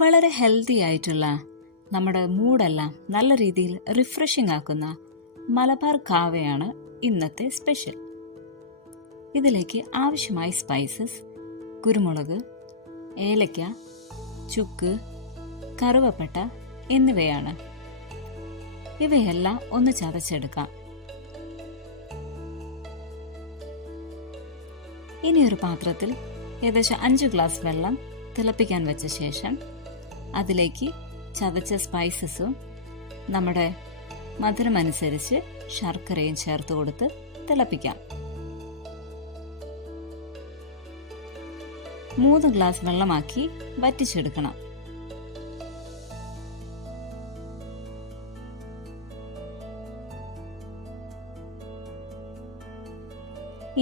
വളരെ ഹെൽത്തി ആയിട്ടുള്ള നമ്മുടെ മൂഡെല്ലാം നല്ല രീതിയിൽ റിഫ്രഷിംഗ് ആക്കുന്ന മലബാർ കാവയാണ് ഇന്നത്തെ സ്പെഷ്യൽ. ഇതിലേക്ക് ആവശ്യമായ സ്പൈസസ് കുരുമുളക്, ഏലക്ക, ചുക്ക്, കറുവപ്പട്ട എന്നിവയാണ്. ഇവയെല്ലാം ഒന്ന് ചതച്ചെടുക്കാം. ഇനി ഒരു പാത്രത്തിൽ ഏകദേശം 5 ഗ്ലാസ് വെള്ളം തിളപ്പിക്കാൻ വെച്ച ശേഷം അതിലേക്ക് ചതച്ച സ്പൈസസും നമ്മുടെ മധുരമനുസരിച്ച് ശർക്കരയും ചേർത്ത് കൊടുത്ത് തിളപ്പിക്കാം. 3 ഗ്ലാസ് വെള്ളമാക്കി വറ്റിച്ചെടുക്കണം.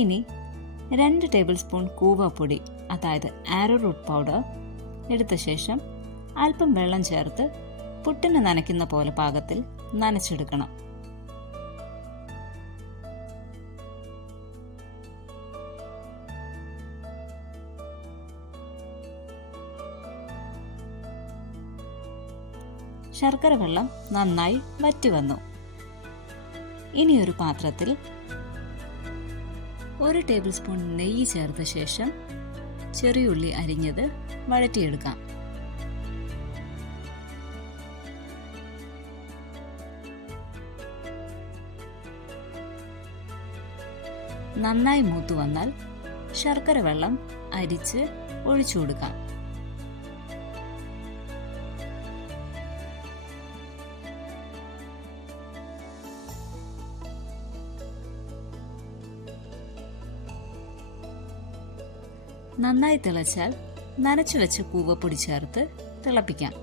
ഇനി 2 ടേബിൾ സ്പൂൺ കൂവപ്പൊടി, അതായത് ആരോറൂട്ട് പൗഡർ എടുത്ത ശേഷം അല്പം വെള്ളം ചേർത്ത് പുട്ടിന് നനയ്ക്കുന്ന പോലെ പാകത്തിൽ നനച്ചെടുക്കണം. ശർക്കര വെള്ളം നന്നായി വറ്റി വന്നു. ഇനി ഒരു പാത്രത്തിൽ 1 ടേബിൾ സ്പൂൺ നെയ്യ് ചേർത്ത ശേഷം ചെറിയുള്ളി അരിഞ്ഞത് വഴറ്റിയെടുക്കാം. നന്നായി മൂത്തു വന്നാൽ ശർക്കര വെള്ളം അരിച്ച് ഒഴിച്ചു കൊടുക്കാം. നന്നായി തിളച്ചാൽ നനച്ചു വെച്ച കൂവപ്പൊടി ചേർത്ത് തിളപ്പിക്കാം.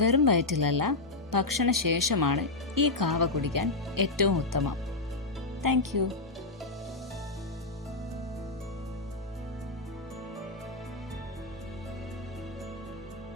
വെറും വയറ്റിലല്ല, ഭക്ഷണശേഷമാണ് ഈ കാവ കുടിക്കാൻ ഏറ്റവും ഉത്തമം. Thank you.